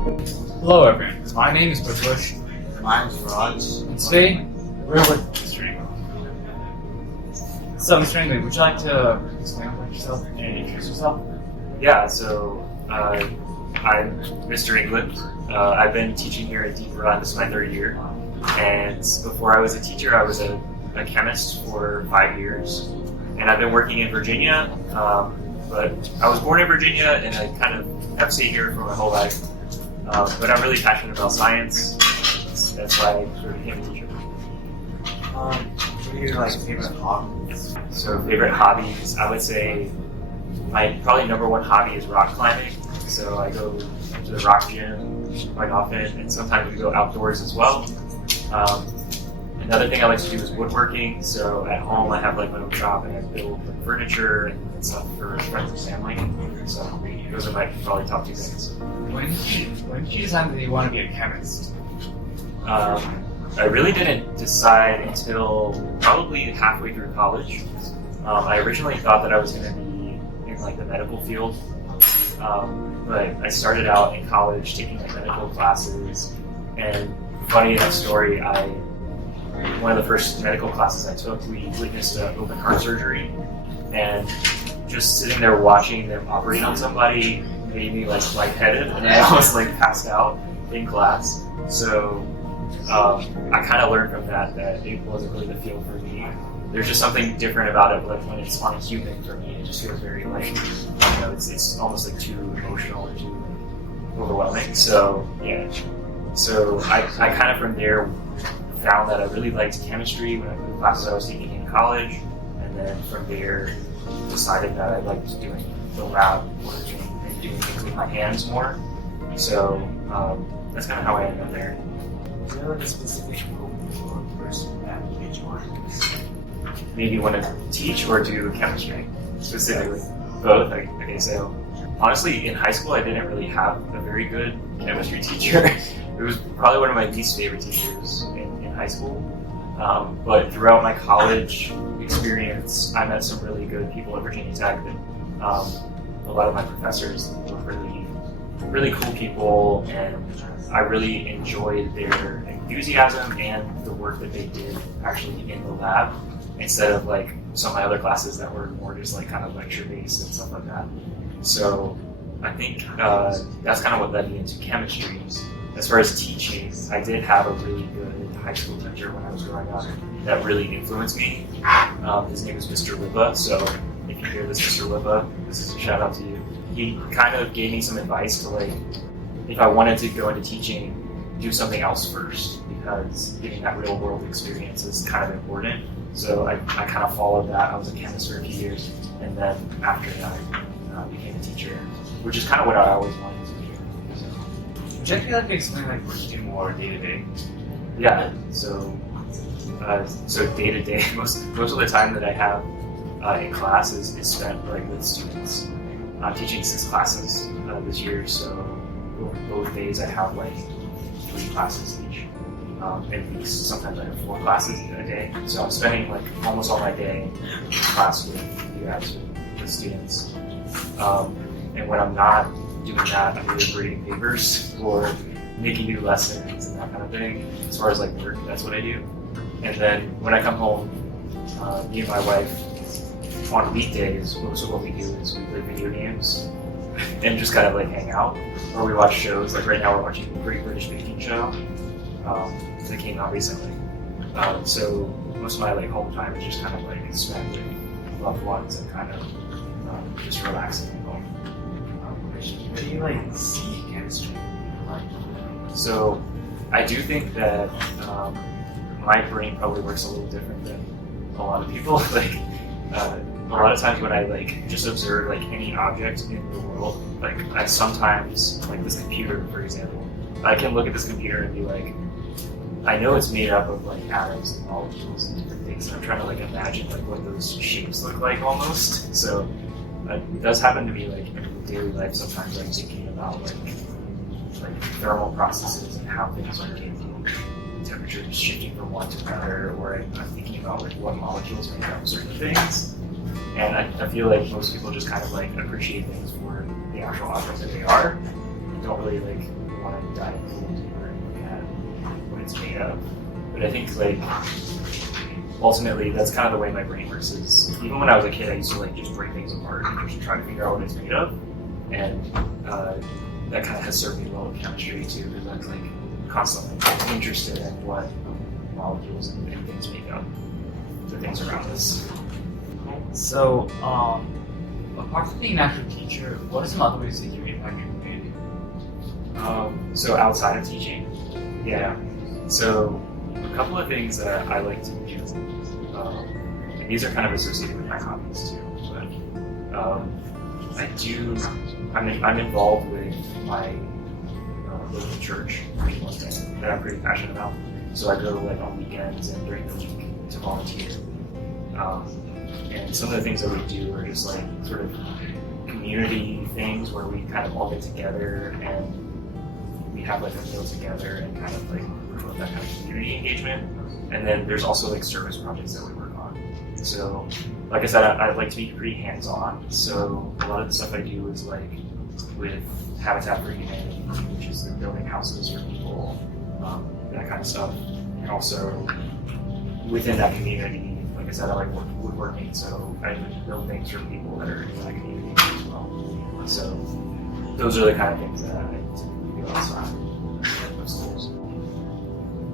Hello everyone, my name is Bush. Mine's Raj. And today, we're with Mr. England. So Mr. England, would you like to explain about yourself and introduce yourself? Yeah, so I'm Mr. England. I've been teaching here at Deep Run. This is my third year. And before I was a teacher, I was a chemist for 5 years. And I've been working in Virginia. But I was born in Virginia and I kind of have stayed here for my whole life. But I'm really passionate about science. That's why I sort of became a teacher. What are your favorite hobbies? So favorite hobbies, I would say my probably number one hobby is rock climbing. So I go to the rock gym quite often, and sometimes we go outdoors as well. Another thing I like to do is woodworking. So at home I have my own shop and I build furniture and stuff for friends and family. So those are my probably top two things. When did you decide that you want to be a chemist? I really didn't decide until probably halfway through college. I originally thought that I was going to be in the medical field, but I started out in college taking medical classes, and funny enough story, one of the first medical classes I took, we witnessed an open heart surgery, and just sitting there watching them operate on somebody made me lightheaded, and I almost passed out in class. So I kind of learned from that it wasn't really the field for me. There's just something different about it, when it's on a human. For me, it just feels very it's almost too emotional or too overwhelming. So yeah, so I kind of from there found that I really liked chemistry when the classes I was taking in college, and then from there decided that I liked doing the lab work and doing things with my hands more. So that's kind of how I ended up there. Do you have a specific goal or person that you want? Maybe want to teach or do chemistry specifically? Both. Okay, so honestly, in high school, I didn't really have a very good chemistry teacher. It was probably one of my least favorite teachers in high school. But throughout my college experience, I met some really good people at Virginia Tech. And, a lot of my professors were really cool people, and I really enjoyed their enthusiasm and the work that they did actually in the lab, instead of some of my other classes that were more just kind of lecture based and stuff like that. So I think that's kind of what led me into chemistry. As far as teaching, I did have a really good high school teacher when I was growing up that really influenced me. His name was Mr. Lipa. So if you hear this, Mr. Lipa, this is a shout out to you. He kind of gave me some advice to if I wanted to go into teaching, do something else first, because getting that real world experience is kind of important. So I kind of followed that. I was a chemist for a few years, and then after that I became a teacher, which is kind of what I always wanted to do. Would you like to explain what you do more day to day? Yeah, so day to day, most of the time that I have in class is spent with students. I'm teaching 6 classes this year, so both days I have 3 classes each. At least sometimes I have 4 classes a day. So I'm spending almost all my day in class with you guys, with students. And when I'm not doing that, I'm either grading papers or making new lessons and that kind of thing. As far as work, that's what I do. And then when I come home, me and my wife, on weekdays, most of what we do is we play video games and just kind of hang out, or we watch shows. Right now we're watching the Great British Baking Show that came out recently. So most of my home time is just kind of spent with loved ones and kind of just relaxing at home. What do you see chemistry like? So I do think that my brain probably works a little different than a lot of people. A lot of times when I just observe any object in the world, I sometimes this computer, for example, I can look at this computer and be I know it's made up of atoms and molecules and different things, and I'm trying to imagine what those shapes look like almost. So it does happen to me in daily life. Sometimes I'm thinking about thermal processes and how things are changing, temperatures shifting from one to another, or I'm thinking about what molecules make up certain things. And I feel most people just kind of appreciate things for the actual objects that they are, and don't really want to dive into it deeper and look at what it's made of. But I think like ultimately that's kind of the way my brain works. Is even when I was a kid, I used to like just break things apart and just try to figure out what it's made of, and that kind of has served me well with chemistry too, because I was like constantly interested in what molecules and things make up the things around us. So, apart from being an actual teacher, what are some other ways that you impact your community? So outside of teaching, yeah. So a couple of things that I like to do, and these are kind of associated with my hobbies too. But I'm involved with my local church that I'm pretty passionate about. So I go like on weekends and during the week to volunteer. And some of the things that we do are just like sort of community things where we kind of all get together and we have like a meal together and kind of like promote that kind of community engagement. And then there's also like service projects that we work on. So like I said, I like to be pretty hands-on. So a lot of the stuff I do is like with Habitat for Humanity, which is like building houses for people, that kind of stuff. And also within that community, like I said, I like woodworking, so I build things for people that are in that community as well. So those are the kind of things that I typically do outside of schools.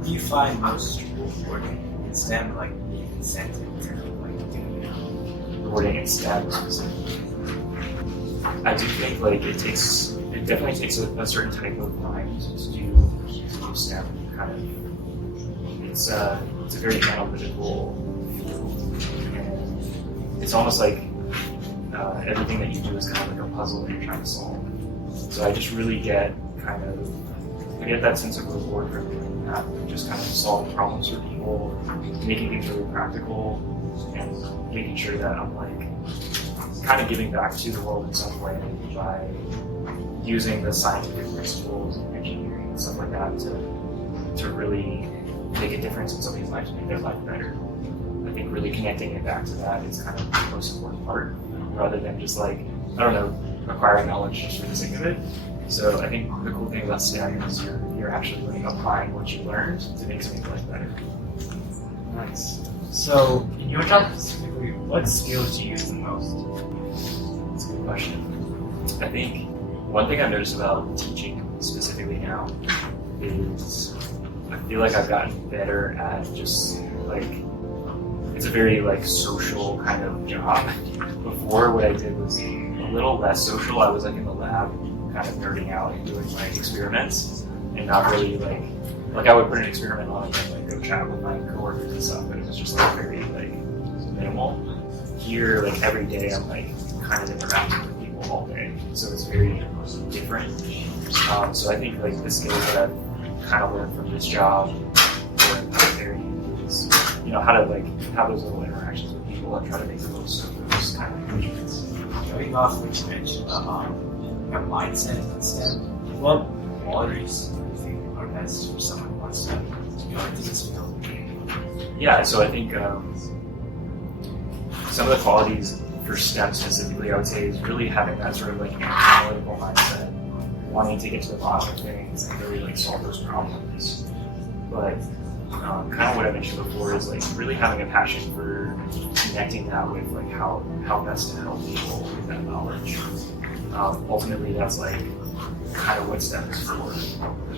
Do you find most rewarding in STEM, like the incentive to like doing it? Rewarding in STEM specifically. I do think like it definitely takes a certain type of mind to do STEM. Kind of, it's a very analytical field, and it's almost like everything that you do is kind of like a puzzle that you're trying to solve. So I just really get that sense of reward from doing that, just kind of solving problems for people, making things really practical, and making sure that I'm like kind of giving back to the world in some way by using the scientific principles and engineering and stuff like that to really make a difference in somebody's life, to make their life better. I think really connecting it back to that is kind of the most important part, rather than just like, I don't know, acquiring knowledge just for the sake of it. So I think the cool thing about STEM is you're actually like applying what you learned to make somebody's life better. Nice. So, in your job specifically, what skills do you use the most? That's a good question. I think one thing I've noticed about teaching specifically now is I feel like I've gotten better at just like, it's a very like social kind of job. Before, what I did was a little less social. I was like in the lab kind of nerding out and doing like experiments and not really like I would put an experiment on and then like go chat with my coworkers and stuff, but it was just like very like minimal. Here, like every day I'm like kind of interacting with people all day, so it's very different. So I think like the skills that I've kind of learned from this job were very is, you know, how to like have those little interactions with people and try to make the most of those kind of engagements. Going off what you mentioned about your mindset in STEM, what qualities do you think are best for someone who wants to go into this field? Yeah, so I think some of the qualities for STEM specifically, I would say, is really having that sort of like analytical mindset, wanting to get to the bottom of things and really like solve those problems. But kind of what I mentioned before is like really having a passion for connecting that with like how best to help people with that knowledge. Ultimately, that's like kind of what STEM is for.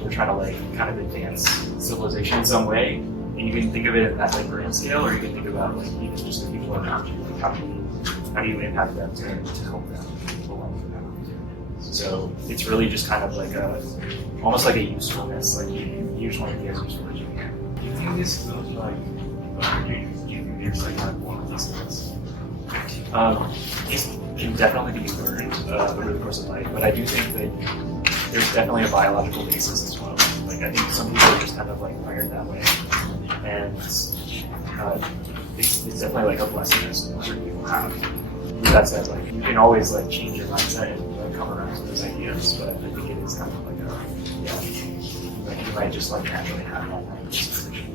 We're trying to like kind of advance civilization in some way, and you can think of it at that like grand scale, or you can think about like even just the people around you. Like how do you impact them to help them along that? So it's really just kind of like almost like a usefulness. Like you just want to be as useful as you can. Do you think this feels like you think there's like one of these skills? It can definitely be learned over the course of life, but I do think that there's definitely a biological basis as well. Like I think some people are just kind of like wired that way, and it's definitely like a blessing that certain people have. With that said, like you can always like change your mindset and like come around to those ideas, but I think it is kind of like like you might just like naturally have that kind of disposition.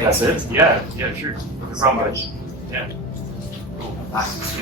That's it? Yeah, sure. No problem. Yeah. Cool. Nice.